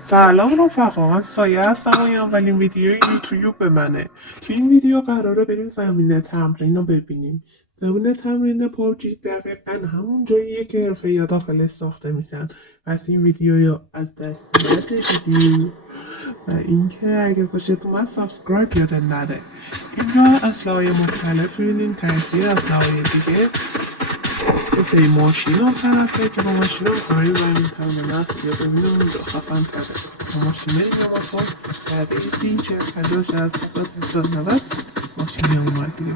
سلام رفقا، من سایه هستم و این اولین ویدیوی یوتیوب منه. تو این ویدیو قراره بریم زمینه تمرین رو ببینیم. زمینه تمرین پابجی دقیقا همون جاییه که حرفه‌ای‌ها داخلش ساخته میشن. پس این ویدیو رو از دست ندید و اینکه اگه خوشتون اومد سابسکرایب یادت نره. اینجا اسلحه‌های مختلف می‌بینیم، ترکیه اسلحه‌های دیگه مثل این ماشین هم طرفه که با ماشین هم کاری بریم تمام نست یا ببینم اونجا خفن تره با ماشین این موتور در سی 40 50 60 70 80 90 ماشین اومد دیگه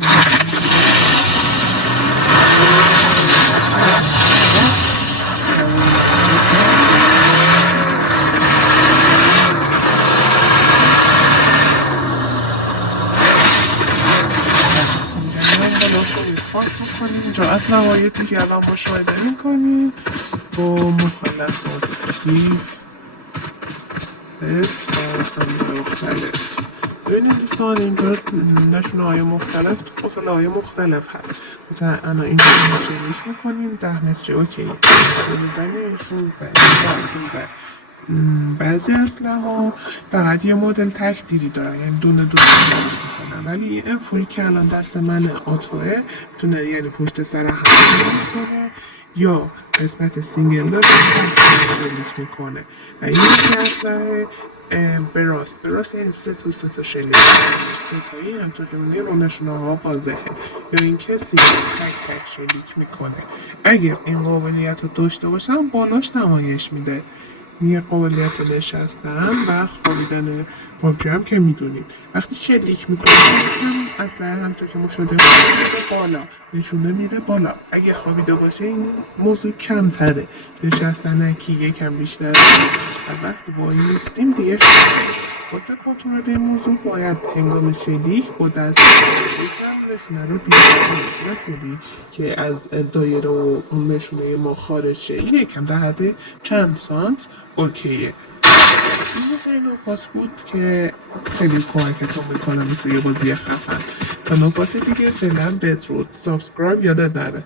پاک میکنیم. اینجا اصلا هوایی دیگه الان مشاهده میکنیم با مخلفات کیف است و همه مختلف. ببینید دوستان اینجا نشونه های مختلف تو فاصله های مختلف هست. مثلا انا اینجا شریک میکنیم 10 متر اوکی بزنیم 16 15. بعضی اسلحه ها فقط یه مدل تکدیری دارن، یعنی دونه میکنن، ولی این انفوری که الان دست من آتوه میتونه یعنی پشت سر هم میکنه یا قسمت سینگل داره شلیک میکنه و این که اسلحه براست یعنی سه تا شلیک سه تایی همطور که می‌بینید با نشونه ها واضحه، یا این که سینگل تک شلیک میکنه. اگر این قابلیت رو داشته باشم بالاش نمایش میده یه قابلیت نشستن و خوابیدن پابجی هم که میدونید وقتی شلیک میکنه اصلا همطور که مشاهده میره بالا نشونه میره بالا. اگه خوابیده باشه این موضوع کمتره، نشستن که یکم بیشتر و وقتی وای نیستیم دیگه واسه کنترل این موضوع باید هنگام شلیک با دست یکم نشونه رو بیرون نکنید که از دایره و نشونه ما خارج شه، یکم در حد چند سانت اوکیه. این مثل این نکات بود که خیلی کمکتون میکنه مثل یه بازی خفن. تا نکات دیگه فعلا بدرود، سابسکرایب یادت نره.